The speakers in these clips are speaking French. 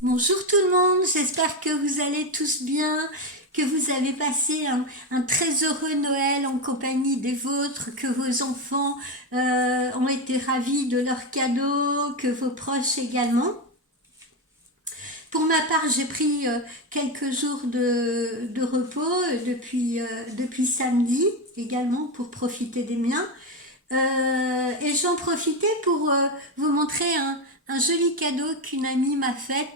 Bonjour tout le monde, j'espère que vous allez tous bien, que vous avez passé un très heureux Noël en compagnie des vôtres, que vos enfants ont été ravis de leurs cadeaux, que vos proches également. Pour ma part, j'ai pris quelques jours de repos depuis samedi également pour profiter des miens. Et j'en profitais pour vous montrer un joli cadeau qu'une amie m'a fait.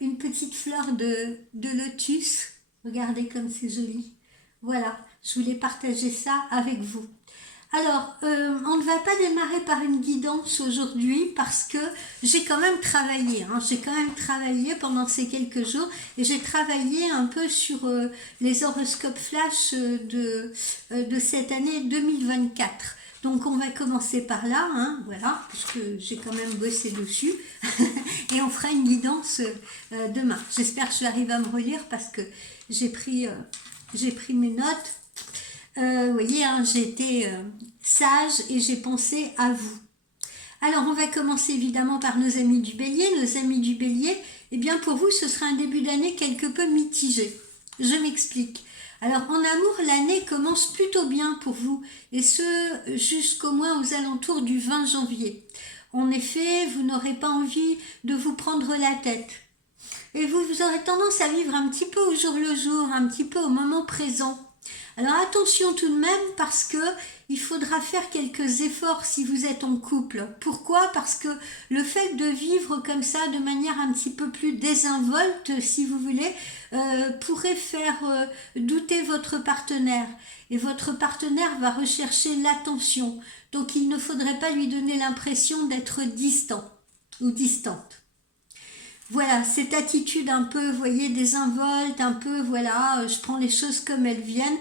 Une petite fleur de lotus. Regardez comme c'est joli. Voilà, je voulais partager ça avec vous. Alors, on ne va pas démarrer par une guidance aujourd'hui parce que j'ai quand même travaillé. J'ai quand même travaillé pendant ces quelques jours et j'ai travaillé un peu sur les horoscopes flash de cette année 2024. Donc on va commencer par là, voilà, puisque j'ai quand même bossé dessus, et on fera une guidance demain. J'espère que je vais arriver à me relire parce que j'ai pris mes notes. Vous voyez, j'ai été sage et j'ai pensé à vous. Alors, on va commencer évidemment par nos amis du Bélier. Nos amis du Bélier, eh bien pour vous, ce sera un début d'année quelque peu mitigé. Je m'explique. Alors, en amour, l'année commence plutôt bien pour vous, et ce, jusqu'au moins aux alentours du 20 janvier. En effet, vous n'aurez pas envie de vous prendre la tête. Et vous aurez tendance à vivre un petit peu au jour le jour, un petit peu au moment présent. Alors attention tout de même parce que il faudra faire quelques efforts si vous êtes en couple. Pourquoi? Parce que le fait de vivre comme ça de manière un petit peu plus désinvolte, si vous voulez, pourrait faire douter votre partenaire. Et votre partenaire va rechercher l'attention. Donc il ne faudrait pas lui donner l'impression d'être distant ou distante. Voilà, cette attitude un peu, vous voyez, désinvolte, un peu, voilà, je prends les choses comme elles viennent,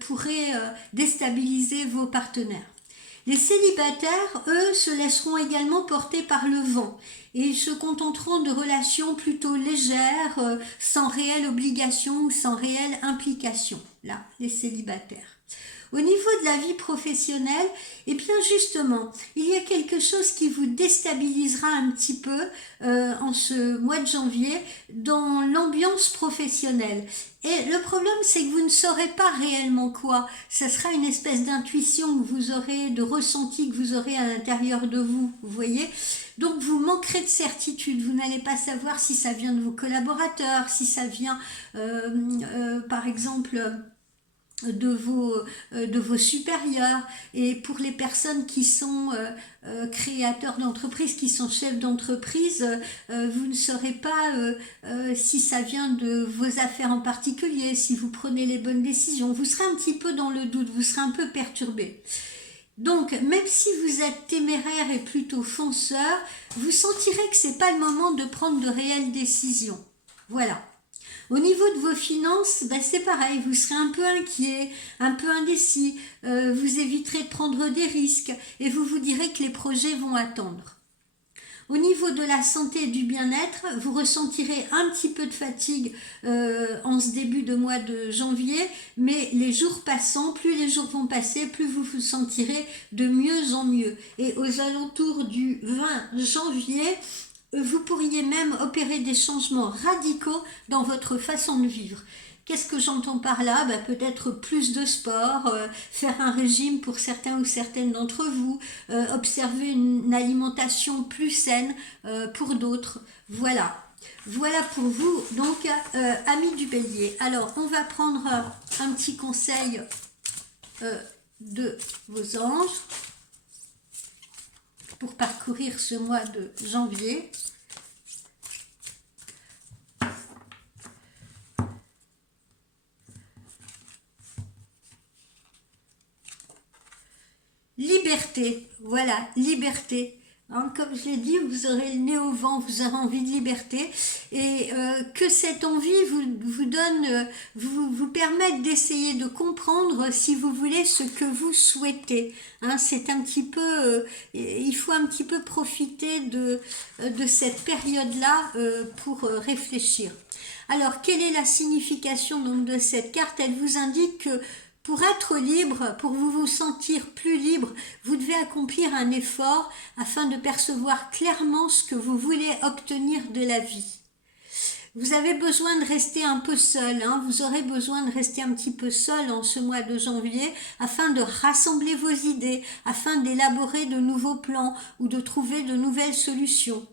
pourrait déstabiliser vos partenaires. Les célibataires, eux, se laisseront également porter par le vent et ils se contenteront de relations plutôt légères, sans réelle obligation ou sans réelle implication. Là, les célibataires. Au niveau de la vie professionnelle, eh bien justement, il y a quelque chose qui vous déstabilisera un petit peu en ce mois de janvier dans l'ambiance professionnelle. Et le problème, c'est que vous ne saurez pas réellement quoi. Ça sera une espèce d'intuition que vous aurez, de ressenti que vous aurez à l'intérieur de vous, vous voyez. Donc vous manquerez de certitude, vous n'allez pas savoir si ça vient de vos collaborateurs, si ça vient par exemple de vos supérieurs. Et pour les personnes qui sont créateurs d'entreprise, qui sont chefs d'entreprise, vous ne saurez pas si ça vient de vos affaires en particulier, si vous prenez les bonnes décisions. Vous serez un petit peu dans le doute, vous serez un peu perturbé. Donc, même si vous êtes téméraire et plutôt fonceur, vous sentirez que c'est pas le moment de prendre de réelles décisions. Voilà. Au niveau de vos finances, c'est pareil, vous serez un peu inquiet, un peu indécis, vous éviterez de prendre des risques et vous vous direz que les projets vont attendre. Au niveau de la santé et du bien-être, vous ressentirez un petit peu de fatigue en ce début de mois de janvier, mais les jours passant, plus les jours vont passer, plus vous vous sentirez de mieux en mieux. Et aux alentours du 20 janvier, vous pourriez même opérer des changements radicaux dans votre façon de vivre. Qu'est-ce que j'entends par là? Peut-être plus de sport, faire un régime pour certains ou certaines d'entre vous, observer une alimentation plus saine pour d'autres. Voilà. Voilà pour vous, donc, amis du bélier. Alors, on va prendre un petit conseil de vos anges pour parcourir ce mois de janvier. Liberté, voilà, liberté. Comme je l'ai dit, vous aurez le nez au vent, vous aurez envie de liberté et que cette envie vous donne, vous permette d'essayer de comprendre, si vous voulez, ce que vous souhaitez. C'est un petit peu, il faut un petit peu profiter de cette période-là pour réfléchir. Alors, quelle est la signification donc de cette carte? Elle vous indique que Pour être libre, pour vous sentir plus libre, vous devez accomplir un effort afin de percevoir clairement ce que vous voulez obtenir de la vie. Vous avez besoin de rester un peu seul, vous aurez besoin de rester un petit peu seul en ce mois de janvier afin de rassembler vos idées, afin d'élaborer de nouveaux plans ou de trouver de nouvelles solutions.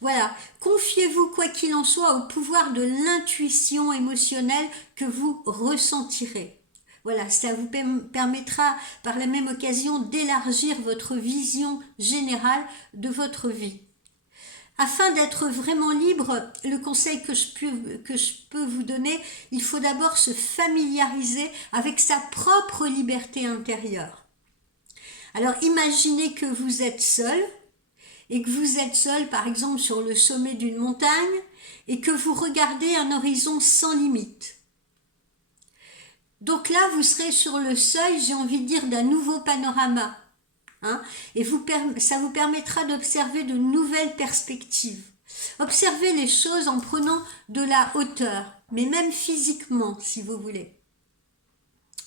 Voilà, confiez-vous quoi qu'il en soit au pouvoir de l'intuition émotionnelle que vous ressentirez. Voilà, ça vous permettra par la même occasion d'élargir votre vision générale de votre vie. Afin d'être vraiment libre, le conseil que je peux vous donner, il faut d'abord se familiariser avec sa propre liberté intérieure. Alors imaginez que vous êtes seul, et que vous êtes seul par exemple sur le sommet d'une montagne, et que vous regardez un horizon sans limite. Donc là, vous serez sur le seuil, j'ai envie de dire, d'un nouveau panorama. Et ça vous permettra d'observer de nouvelles perspectives. Observez les choses en prenant de la hauteur, mais même physiquement, si vous voulez.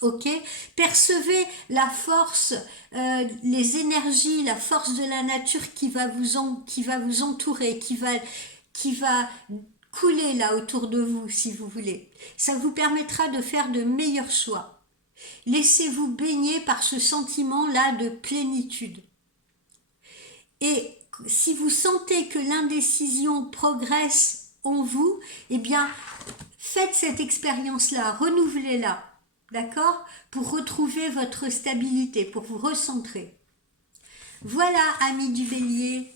Ok, percevez la force, les énergies, la force de la nature qui va vous entourer, qui va couler là autour de vous, si vous voulez. Ça vous permettra de faire de meilleurs choix. Laissez-vous baigner par ce sentiment-là de plénitude. Et si vous sentez que l'indécision progresse en vous, eh bien, faites cette expérience-là, renouvelez-la, d'accord? Pour retrouver votre stabilité, pour vous recentrer. Voilà, amis du Bélier.